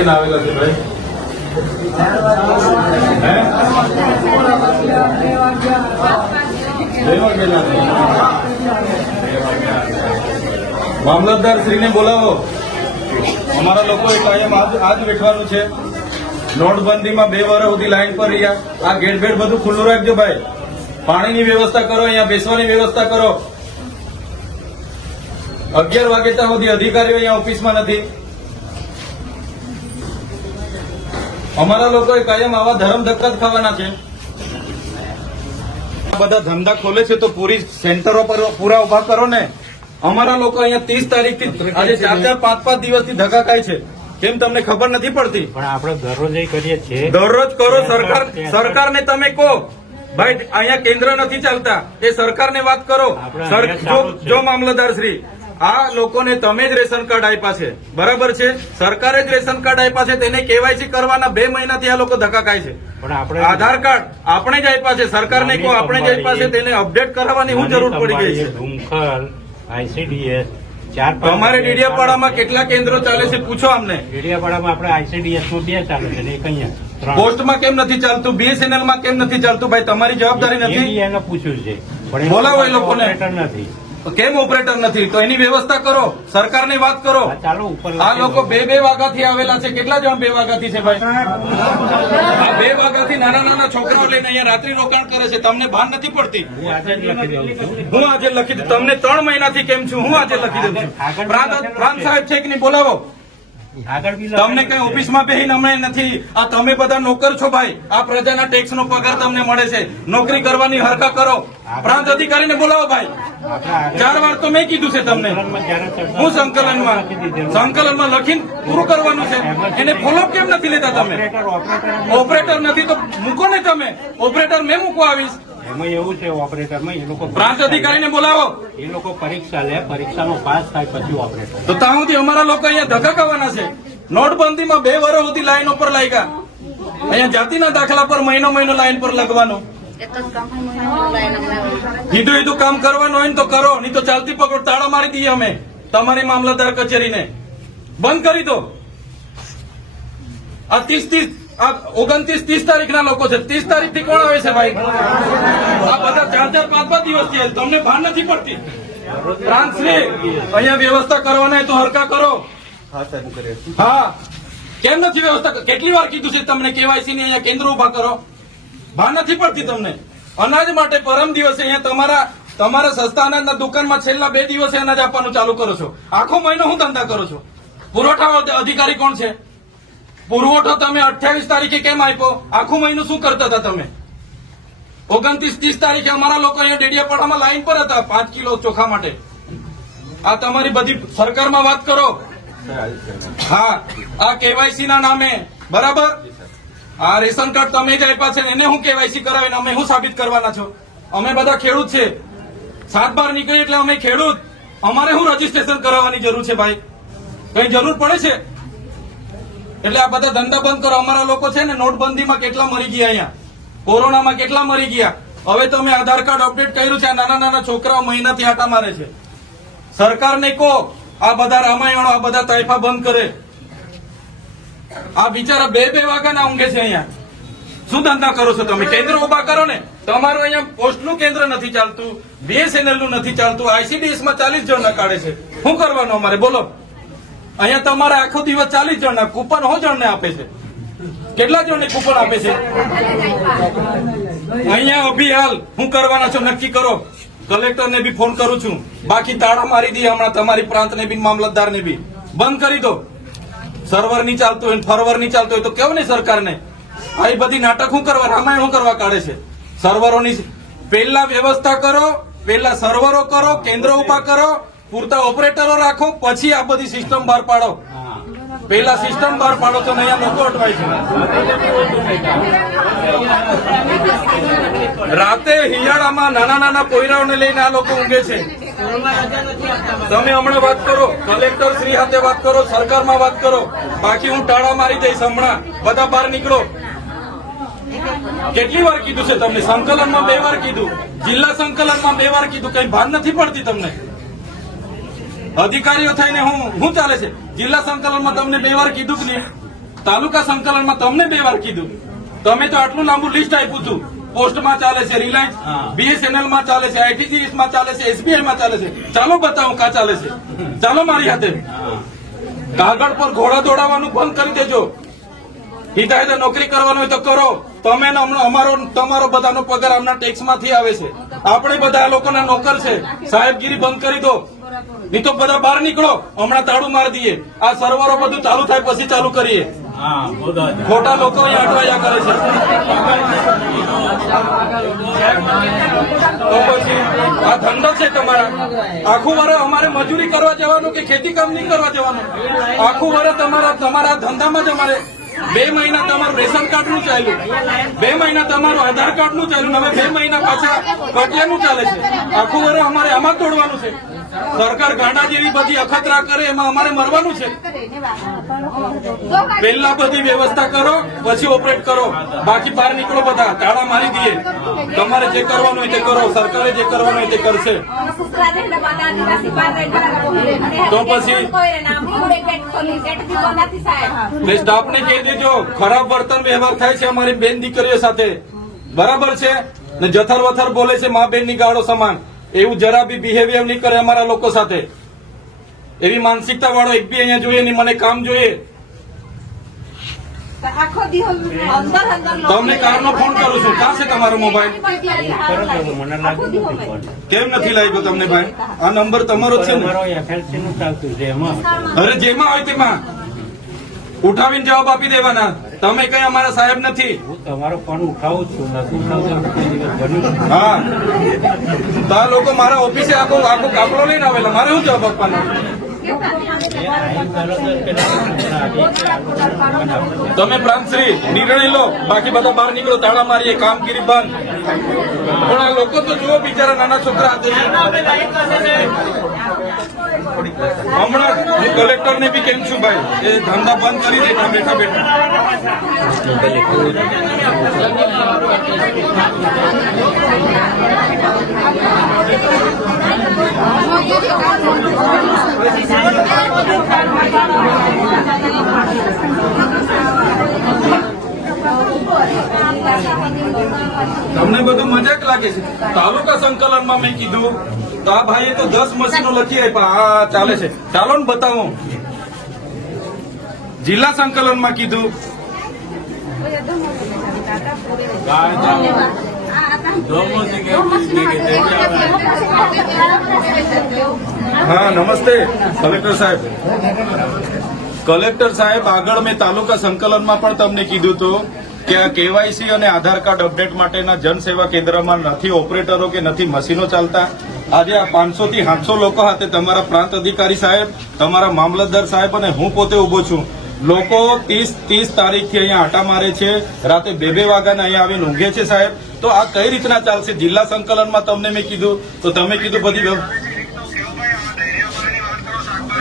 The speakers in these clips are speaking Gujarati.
વાગ્યાના આવેલા છે ભાઈ? મામલતદાર શ્રીને બોલાવો. અમારા લોકોએ કાયમ આજ બેઠવાનું છે. નોટબંધીમાં 2 વર્ષ સુધી લાઈન પર રહ્યા. આ ગેટ બેટ બધું ખુલ્લું રાખજો ભાઈ. પાણીની વ્યવસ્થા કરો, અહીંયા બેસવાની વ્યવસ્થા કરો. 11 વાગ્યા સુધી અધિકારીઓ અહીંયા ઓફિસમાં નથી. અમારા લોકોએ કાયમ આવા ધરમ ધક્કા જ ખાવાના છે. બધા ધંધા ખોલે છે તો પૂરી સેન્ટરો પર પૂરા ઉભા કરો ને. અમારા લોકો અહીંયા 30 તારીખથી આજે 4-5 દિવસથી ધક્કા ખાય છે. કેમ તમને ખબર નથી પડતી? પણ આપણે દરરોજ કરીએ છીએ. દરરોજ કરો. સરકારને તમે કહો ભાઈ અહીંયા કેન્દ્ર નથી ચાલતા, એ સરકારને વાત કરો. જો મામલતદાર શ્રી, આ લોકોને તમે જ રેશન કાર્ડ આપ્યા છે, બરાબર છે? સરકારે જ રેશન કાર્ડ આપ્યા છે, તેને કેવાયસી કરવાના 2 મહિનાથી આ લોકો ધક્કા ખાય છે. પણ આપણે આધાર કાર્ડ આપણે જ આપ્યા છે, સરકારને કહો આપણે જ આપ્યા છે, તેને અપડેટ કરાવવાની શું જરૂર પડી ગઈ છે? ધુમખલ, ICDS, તમારે ડેડિયાપાડામાં કેટલા કેન્દ્રો ચાલે છે પૂછો અમને. ડેડિયાપાડામાં આપણે ICDS માં 2 ચાલે છે, એક અહીંયા. પોસ્ટમાં કેમ નથી ચાલતું? BSNL માં કેમ નથી ચાલતું? ભાઈ તમારી જવાબદારી નથી? એને પૂછ્યું છે, બોલાવો એ લોકોને. નથી કેમ ઓપરેટર નથી? તો એની વ્યવસ્થા કરો, સરકારને વાત કરો. ચાલો ઉપર. આ લોકો 2 વાગ્યાથી આવેલા છે. કેટલા જણ 2 વાગ્યાથી છે ભાઈ? આ 2 વાગ્યાથી નાના છોકરાઓ લઈને અહીંયા રાત્રિ રોકાણ કરે છે. તમને ભાન નથી પડતી? હું આજે લખી દઉં. તમને 3 મહિનાથી કેમ છું? હું આજે લખી દઉં છું. પ્રાંત સાહેબ છે કે નહીં? બોલાવો. તમને કઈ ઓફિસમાં બેહીને અમે નથી. આ તમે બધા નોકર છો ભાઈ. આ પ્રજાના ટેક્સ નો પગાર તમને મળે છે. નોકરી કરવાની હરકા કરો. પ્રાંત અધિકારીને બોલાવો ભાઈ. 4 વાર તો મેં કીધું છે તમને. હું સંકલનમાં લખીને પૂરું કરવાનું છે. એને ફોલોઅપ કેમ નથી લેતા તમે? ઓપરેટર નથી તો મૂકો ને તમે. ઓપરેટર મેં મૂકવા આવીશ. એમાં એવું છે, ઓપરેટરમાં એ લોકો પ્રાંત અધિકારીને બોલાવો. એ લોકો પરીક્ષા લે, પરીક્ષામાં પાસ થાય પછી ઓપરેટર. તો ત્યાં સુધી અમારા લોકો અહીંયા ધક્કા ખાવાના છે. નોટબંધીમાં 2 વર્ષ સુધી લાઈન ઉપર લાગ્યા. અહીંયા જાતિના દાખલા પર મહિનો લાઈન પર લગવાનું. કીધું કામ કરવાનું હોય ને તો કરો, નહીં તો ચાલતી પકડ તાળા મારી દઈએ અમે તમારી મામલતદાર કચેરીને. બંધ કરી દો. આ 29-30 તારીખના લોકો છે. 30 તારીખથી કોણ આવે છે ભાઈ? આ બધા 4-5 દિવસથી તમને ભાન નથી પડતી? પ્રાંત શ્રી, અહીંયા વ્યવસ્થા કરવાના તો હરકા કરો. હા, કેમ નથી વ્યવસ્થા? કેટલી વાર કીધું છે તમને કેવાયસી ની અહીંયા કેન્દ્ર ઉભા કરો? ભાન નથી પડતી તમને? અનાજ માટે પરમ દિવસે અહીંયા તમારા સસ્તા અનાજના દુકાનમાં છેલ્લા 2 દિવસે અનાજ આપવાનું ચાલુ કરો છો. આખો મહિનો હું ધંધા કરો છો? પુરવઠા અધિકારી કોણ છે? પુરવઠો તમે 28 તારીખે કેમ આપ્યો? આખું મહિનું શું કરતા હતા તમે? 29-30 તારીખે અમારા લોકો અહીંયા ડેડિયાપાડામાં લાઈન પર હતા 5 કિલો ચોખા માટે. આ તમારી બધી સરકારમાં વાત કરો. હા, આ કેવાયસી ના નામે, બરાબર? આ રેશન કાર્ડ તમે જ આપ્યા છે, એને હું કેવાયસી કરાવીને અમે શું સાબિત કરવાના છો? અમે બધા ખેડૂત છે. 7/12 નીકળી એટલે અમે ખેડૂત. અમારે શું રજીસ્ટ્રેશન કરાવવાની જરૂર છે ભાઈ? કઈ જરૂર પડે છે? એટલે આ બધા ધંધા બંધ કરો. અમારા લોકો છે ને નોટબંધીમાં કેટલા મરી ગયા, અહીંયા કોરોનામાં કેટલા મરી ગયા. હવે તમે આધાર કાર્ડ અપડેટ કર્યું છે. આ નાના છોકરાઓ મહિનાથી આટા મારે છે. સરકારને કહો આ બધા રામાયણો, આ બધા તાઇફા બંધ કરે. આ બિચારા 2 વાગ્યાના ઊંઘે છે. અહીંયા શું ધંધા કરો છો તમે? કેન્દ્ર ઉભા કરો ને. તમારું અહીંયા પોસ્ટનું કેન્દ્ર નથી ચાલતું, BSNL નું નથી ચાલતું, ICDS માં 40 જણના કાઢે છે. શું કરવાનું અમારે બોલો? અહીંયા તમારે આખો દિવસ 40 જણના કૂપન હો જણને આપે છે. કેટલા જણને કૂપન આપે છે? અહીંયા અભિહાલ શું કરવાના છો નક્કી કરો. કલેક્ટરને બી ફોન કરું છું. બાકી તાળા મારી દઈએ હમણાં તમારી પ્રાંતને બી, મામલતદારને બી. બંધ કરી દો. સર્વર નહીં ચાલતું હોય, ફરવર નહીં ચાલતું હોય તો કેવું ને સરકારને? આ બધી નાટક શું કરવા, રામાયણ શું કરવા કાઢે છે? સર્વરોની પહેલા વ્યવસ્થા કરો, પહેલા સર્વરો કરો, કેન્દ્ર ઉભા કરો, પૂરતા ઓપરેટરો રાખો, પછી આ બધી સિસ્ટમ બહાર પાડો. પહેલા સિસ્ટમ બહાર પાડો તો અહીંયા લોકો અટવાય છે. રાતે હિયાળામાં નાના પોયરાઓને લઈને આ લોકો ઊંઘે છે. તમે હમણાં વાત કરો, કલેક્ટર શ્રી સાથે વાત કરો, સરકારમાં વાત કરો. બાકી હું ટાળા મારી દઈશ હમણાં. બધા બહાર નીકળો. કેટલી વાર કીધું છે તમને? સંકલનમાં 2 વાર કીધું, જિલ્લા સંકલનમાં 2 વાર કીધું. કઈ ભાન નથી પડતી તમને? અધિકારીઓ થઈને હું ચાલે છે? જિલ્લા સંકલનમાં તમને 2 વાર કીધું કે નહીં? તાલુકા સંકલનમાં તમને 2 વાર કીધું. તમે તો આટલું લાંબુ લિસ્ટ આપ્યું હતું. પોસ્ટમાં ચાલે છે, રિલાયન્સ BSNL માં ચાલે છે, ITGS માં ચાલે છે, SBI માં ચાલે છે. ચાલો બતાવો કા ચાલે છે. ચાલો મારી હાથે. કાગળ પર ઘોડા દોડાવવાનું બંધ કરી દેજો. હિદાયતે નોકરી કરવાનું હોય તો કરો. તમે ને અમારો તમારો બધાનો પગાર આમના ટેક્સ માંથી આવે છે. આપણે બધા આ લોકોના નોકર છે. સાહેબગીરી બંધ કરી દો, નહીં તો બધા બહાર નીકળો. હમણાં તાળું મારી દઈએ. આ સર્વરો બધું ચાલુ થાય પછી ચાલુ કરીએ. ખોટા લોકો અહીંયા અટવાયા કરે છે. તો પછી આ ધંધો છે તમારા. આખું વર્ષ અમારે મજૂરી કરવા જવાનું કે ખેતી કામ નહીં કરવા જવાનું. આખું વર્ષ તમારા ધંધામાં જ અમારે 2 મહિના તમારું રેશન કાર્ડ નું ચાલ્યું, 2 મહિના તમારું આધાર કાર્ડ નું ચાલ્યું, હવે 2 મહિના પાછા કટિયાનું ચાલે છે. આખું વર્ષ અમારે આમાં તોડવાનું છે. સરકાર ગાંડા જેવી બધી અખતરા કરે એમાં અમારે મરવાનું છે. પહેલા બધી વ્યવસ્થા કરો પછી ઓપરેટ કરો. બાકી બહાર નીકળો, બધા તાળા મારી દઈએ. તમારે જે કરવાનું હોય તે કરો. સરકારે જે કરવાનું હોય તે કરશે. તો પછી સ્ટાફને કહી દેજો ખરાબ વર્તન વ્યવહાર થાય છે અમારી બેન દીકરીઓ સાથે. બરાબર છે ને જથર વથર બોલે છે મા બેન ની ગાળો સમાન. એવું જરા બી બિહેવિયર નહીં કરે અમારા લોકો સાથે. એવી માનસિકતા વાળો એક બી અહીંયા જોઈએ નહીં. મને કામ જોઈએ. તમને કારનો ફોન કરું છું. ક્યાં છે તમારો મોબાઈલ? કેમ નથી લાગ્યો તમને ભાઈ? આ નંબર તમારો જ છે ને? અરે જેમાં હોય તેમાં ઉઠાવીને જવાબ આપી દેવાના. તમે કઈ અમારા સાહેબ નથી. તમારો ફોન ઉઠાવું છું, નથી ઉઠાવતો. હા, તો આ લોકો મારા ઓફિસે આખો કાપડો લઈને આવેલા. મારે શું જવાબ આપવાનો? તમે પ્રાંતશ્રી નિર્ણય લો, બાકી બધા બહાર નીકળો. તાળા મારીએ, કામગીરી બંધ. પણ આ લોકો તો જુઓ, બિચારા નાના છોકરા હતા. હમણાં હું કલેક્ટર ને બી કેમ છું ભાઈ, એ ધંધા બંધ કરી દે બેઠા બેઠા. તમને બધું મજાક લાગે છે. તાલુકા સંકલનમાં મેં કીધું તો આ ભાઈએ તો 10 મશીનો લખી આપ્યા. આ ચાલે છે. ચાલો ને બતાવો. જિલ્લા સંકલનમાં કીધું. હા, નમસ્તે કલેક્ટર સાહેબ. કલેક્ટર સાહેબ, આગળ મેં તાલુકા સંકલનમાં પણ તમને કીધું હતું કે આ કેવાયસી અને આધાર કાર્ડ અપડેટ માટેના જનસેવા કેન્દ્રમાં નથી ઓપરેટરો કે નથી મશીનો ચાલતા. આજે આ 500 થી 700 લોકો હાથે તમારા પ્રાંત અધિકારી સાહેબ, તમારા મામલતદાર સાહેબ અને હું પોતે ઉભો છું. લોકો 30 તારીખથી અહીંયા આટા મારે છે. રાતે 2 વાગ્યાના અહીંયા આવીને ઊંઘે છે સાહેબ. તો આ કઈ રીતના ચાલશે? જિલ્લા સંકલનમાં તમને મેં કીધું તો તમે કીધું બધી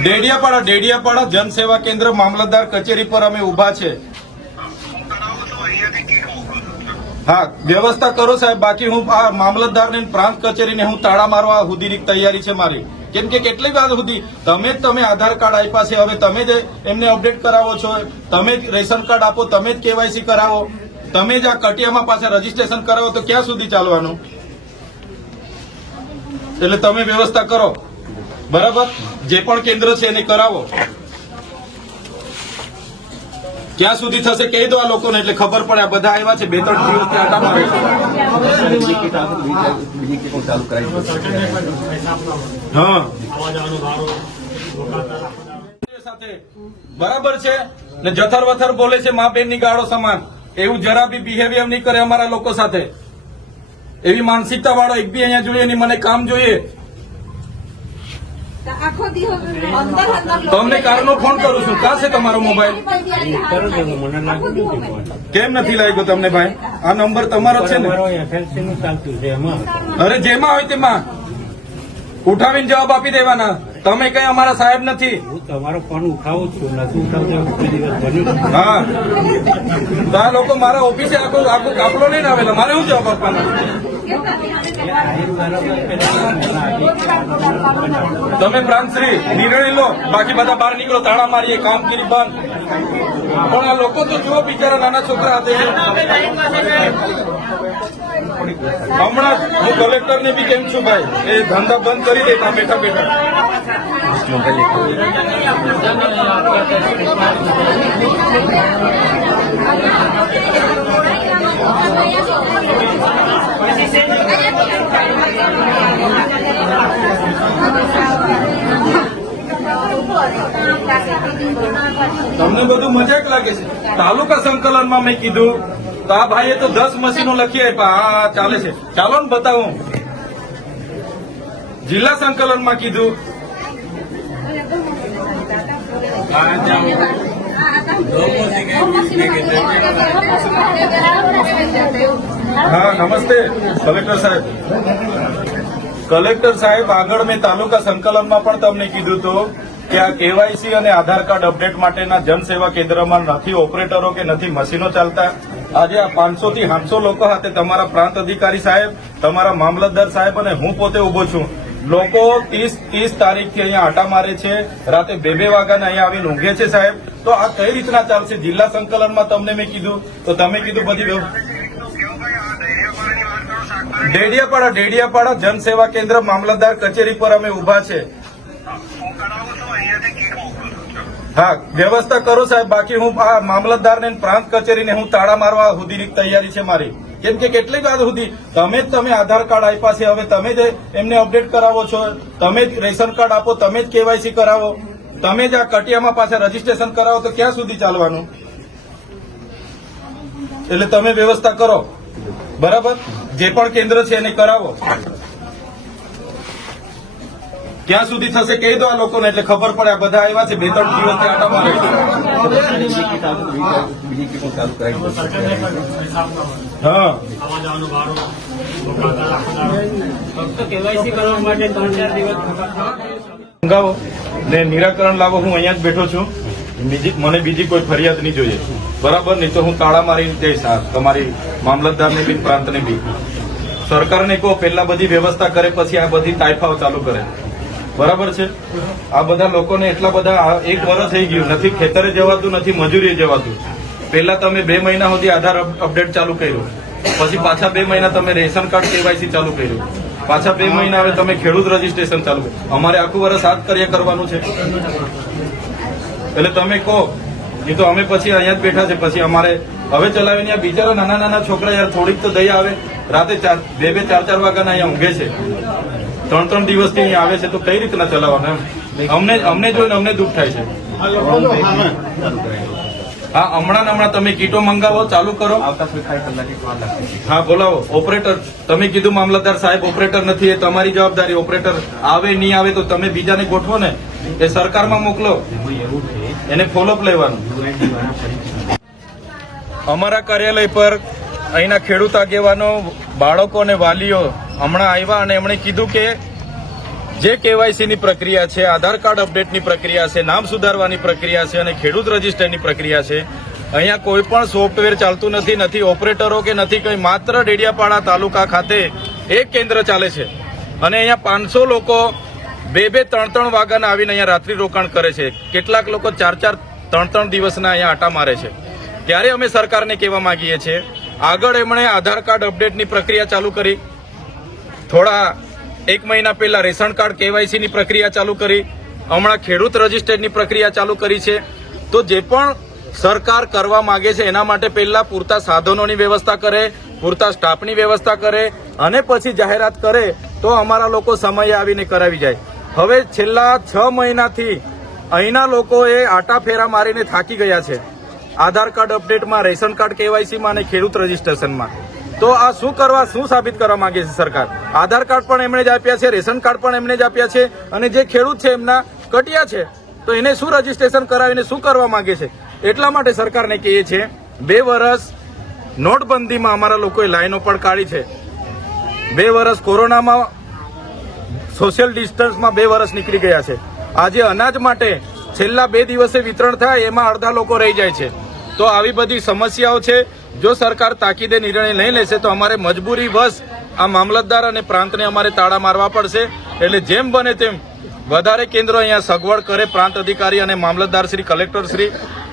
ડેડિયાપાડા જનસેવા કેન્દ્ર મામલતદાર કચેરી પર અમે ઉભા છે. હા, વ્યવસ્થા કરો સાહેબ. બાકી હું આ મામલતદારને પ્રાંત કચેરીને હું તાળા મારવા સુધીની તૈયારી છે મારી. કેમ કે કેટલી વાર સુધી તમે આધાર કાર્ડ આપ્યા છે, હવે તમે જ એમને અપડેટ કરાવો છો, તમે જ રેશન કાર્ડ આપો, તમે જ કેવાયસી કરાવો, તમે જ આ કટિયામાં પાછા રજીસ્ટ્રેશન કરાવો, તો ક્યાં સુધી ચાલવાનું? એટલે તમે વ્યવસ્થા કરો. બરાબર, જે પણ કેન્દ્ર છે એને કરાવો. ક્યાં સુધી થશે કહી દો આ લોકોને, એટલે ખબર પડે. આ બધા આવ્યા છે 2-3 દિવસથી આટા મારે છે. બરાબર છે ને જથર વથર બોલે છે મા બેન ની ગાળો સમાન. એવું જરા બી બિહેવિયર નહીં કરે અમારા લોકો સાથે. એવી માનસિકતા વાળો એક બી અહીંયા જોઈએ નહીં. મને કામ જોઈએ. તમને કારનો ફોન કરું છું. ક્યાં છે તમારો મોબાઈલ? કેમ નથી લાગ્યો તમને ભાઈ? આ નંબર તમારો છે ને? અરે જેમાં હોય તેમાં ઉઠાવીને જવાબ આપી દેવાના. તમે કઈ અમારા સાહેબ નથી. તમારો ફોન ઉઠાવું છું, નથી ઉઠાવતો. હા, તો આ લોકો મારા ઓફિસે આખો કાપડો લઈને આવેલા. મારે શું જવાબ આપવાનો? તમે પ્રાંતશ્રી નિર્ણય લો, બાકી બધા બહાર નીકળો. તાળા મારીએ, કામગીરી બંધ. પણ આ લોકો તો જુઓ બિચારા નાના છોકરા હાથે છે. હમણાં હું કલેક્ટરને બી કેમ છું ભાઈ, એ ધંધા બંધ કરી દેતા બેઠા બેઠા. તમને બધું મજાક લાગે છે. તાલુકા સંકલનમાં મેં કીધું તો આ ભાઈએ તો 10 મશીનો લખી આપ્યા. હા ચાલે છે, ચાલો ને બતાવું. જિલ્લા સંકલનમાં કીધું હા નમસ્તે કલેક્ટર સાહેબ. કલેક્ટર સાહેબ આગળ મેં તાલુકા સંકલનમાં પણ તમને કીધું હતું કે આ કેવાયસી અને આધાર કાર્ડ અપડેટ માટેના જનસેવા કેન્દ્રમાં નથી ઓપરેટરો કે નથી મશીનો ચાલતા. આજે આ 500 થી 700 લોકો સાથે તમારા પ્રાંત અધિકારી સાહેબ, તમારા મામલતદાર સાહેબ અને હું પોતે ઉભો છું. લોકો 30 તારીખથી અહીંયા આટા મારે છે, રાતે 2 વાગ્યાને અહીંયા આવીને ઊંઘે છે સાહેબ. તો આ કઈ રીતના ચાલશે? જિલ્લા સંકલનમાં તમને મેં કીધું તો તમે કીધું બધી ડેડિયાપાડા જનસેવા કેન્દ્ર મામલતદાર કચેરી પર અમે ઉભા છે. હા વ્યવસ્થા કરો સાહેબ, બાકી હું આ મામલતદારને પ્રાંત કચેરીને હું તાળા મારવા સુધીની તૈયારી છે મારી. કેમ કે કેટલીક વાર સુધી તમે આધાર કાર્ડ આપ્યા છે, હવે તમે જ એમને અપડેટ કરાવો છો, તમે જ રેશન કાર્ડ આપો, તમે જ કેવાયસી કરાવો, તમે જ આ કટિયામાં પાછા રજીસ્ટ્રેશન કરાવો, તો ક્યાં સુધી ચાલવાનું? એટલે તમે વ્યવસ્થા કરો બરાબર, જે પણ કેન્દ્ર છે એને કરાવો. ક્યાં સુધી થશે કહી દો આ લોકોને, એટલે ખબર પડે. આ બધા આવ્યા છે 2-3 દિવસથી આટા મારે છે. હા મંગાવો ને નિરાકરણ લાવો. હું અહીંયા જ બેઠો છું, મને બીજી કોઈ ફરિયાદ નહીં જોઈએ બરાબર. નહીં તો હું તાળા મારી જઈશ તમારી મામલતદારને બી પ્રાંતને બી. સરકારને કહો પહેલા બધી વ્યવસ્થા કરે, પછી આ બધી તાઇફાઓ ચાલુ કરે બરાબર છે. આ બધા લોકોને એટલા બધા 1 વર્ષ થઈ ગયું, નથી ખેતરે જવાતું, નથી મજૂરીએ જવાતું. પહેલા તમે 2 મહિના સુધી આધાર અપડેટ ચાલુ કર્યું, પછી પાછા 2 મહિના તમે રેશન કાર્ડ કેવાયસી ચાલુ કર્યું, પાછા 2 મહિના હવે તમે ખેડૂત રજીસ્ટ્રેશન ચાલુ કર્યું. અમારે આખું વર્ષ આ જ કાર્ય કરવાનું છે. એટલે તમે કહો, નહીં તો અમે પછી અહીંયા જ બેઠા છે. પછી અમારે હવે ચલાવીને આ બિચારા નાના છોકરા યાર થોડીક તો દયા આવે. રાતે 2-4 વાગ્યાના અહીંયા ઊંઘે છે, 3 દિવસથી અહીંયા આવે છે, તો કઈ રીતના ચલાવવાનું? અમને જોઈને અમને દુઃખ થાય છે. હા હમણાં તમે કીટો મંગાવો, ચાલુ કરો. હા બોલાવો ઓપરેટર. તમે કીધું મામલતદાર સાહેબ ઓપરેટર નથી, એ તમારી જવાબદારી. ઓપરેટર આવે નહીં આવે તો તમે બીજાને ગોઠવો ને, એ સરકારમાં મોકલો, એને ફોલોઅપ લેવાનું. અમારા કાર્યાલય પર અહીંના ખેડૂત આગેવાનો, બાળકો અને વાલીઓ હમણાં આવ્યા અને એમણે કીધું કે જે કેવાયસીની પ્રક્રિયા છે, આધાર કાર્ડ અપડેટની પ્રક્રિયા છે, નામ સુધારવાની પ્રક્રિયા છે અને ખેડૂત રજીસ્ટરની પ્રક્રિયા છે, અહીંયા કોઈ પણ સોફ્ટવેર ચાલતું નથી, નથી ઓપરેટરો કે નથી કંઈ. માત્ર ડેડિયાપાડા તાલુકા ખાતે એક કેન્દ્ર ચાલે છે અને અહીંયા 500 લોકો 2-3 વાગ્યાના આવીને અહીંયા રાત્રિ રોકાણ કરે છે. કેટલાક લોકો 4-3 દિવસના અહીંયા આટા મારે છે. ત્યારે અમે સરકારને કહેવા માંગીએ છીએ, આગળ એમણે આધાર કાર્ડ અપડેટની પ્રક્રિયા ચાલુ કરી, થોડા 1 મહિના પહેલા રેશન કાર્ડ કેવાયસીની પ્રક્રિયા ચાલુ કરી, હમણાં ખેડૂત રજીસ્ટરની પ્રક્રિયા ચાલુ કરી છે. તો જે પણ સરકાર કરવા માંગે છે એના માટે પહેલા પૂરતા સાધનોની વ્યવસ્થા કરે, પૂરતા સ્ટાફની વ્યવસ્થા કરે અને પછી જાહેરાત કરે, તો અમારા લોકો સમયે આવીને કરાવી જાય. હવે છેલ્લા 6 મહિનાથી અહીંના લોકોએ આટા ફેરા મારીને થાકી ગયા છે, આધાર કાર્ડ અપડેટમાં, રેશન કાર્ડ કેવાયસીમાં અને ખેડૂત રજીસ્ટ્રેશનમાં. તો આ શું સાબિત કરવા માંગે છે સરકાર? આધાર કાર્ડ પણ એમણે જ આપ્યા છે, રેશન કાર્ડ પણ એમણે જ આપ્યા છે અને જે ખેડૂત છે એમના કટિયા છે, તો એને શું રજીસ્ટ્રેશન કરાવીને શું કરવા માંગે છે? એટલા માટે સરકારને કહીએ છીએ, 2 વર્ષ નોટબંધીમાં અમારા લોકોએ લાઈનો પણ કાઢી છે, 2 વર્ષ કોરોનામાં સોશિયલ ડિસ્ટન્સમાં 2 વર્ષ નીકળી ગયા છે. આજે અનાજ માટે છેલ્લા 2 દિવસે વિતરણ થાય એમાં અડધા લોકો રહી જાય છે. તો આવી બધી સમસ્યાઓ છે. જો સરકાર તાકીદે નિર્ણય નહીં લેશે તો અમારે મજબૂરી વશ આ મામલતદાર અને પ્રાંતને અમારે તાળા મારવા પડશે. એટલે જેમ બને તેમ વધારે કેન્દ્રો અહીંયા સગવડ કરે પ્રાંત અધિકારી અને મામલતદાર શ્રી, કલેક્ટર શ્રી,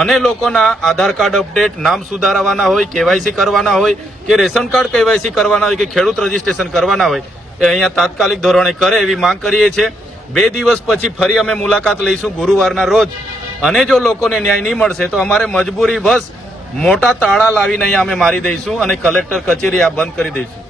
અને લોકોના આધાર કાર્ડ અપડેટ, નામ સુધારવાના હોય, કેવાયસી કરવાના હોય કે રેશન કાર્ડ કેવાયસી કરવાના હોય કે ખેડૂત રજીસ્ટ્રેશન કરવાના હોય એ અહીંયા તાત્કાલિક ધોરણે કરે એવી માંગ કરીએ છીએ. 2 દિવસ પછી ફરી અમે મુલાકાત લઈશું ગુરુવારના રોજ, અને જો લોકોને ન્યાય નહીં મળશે તો અમારે મજબૂરી બસ મોટા તાળા લાવીને અહીંયા અમે મારી દઈશું અને કલેક્ટર કચેરી આ બંધ કરી દઈશું.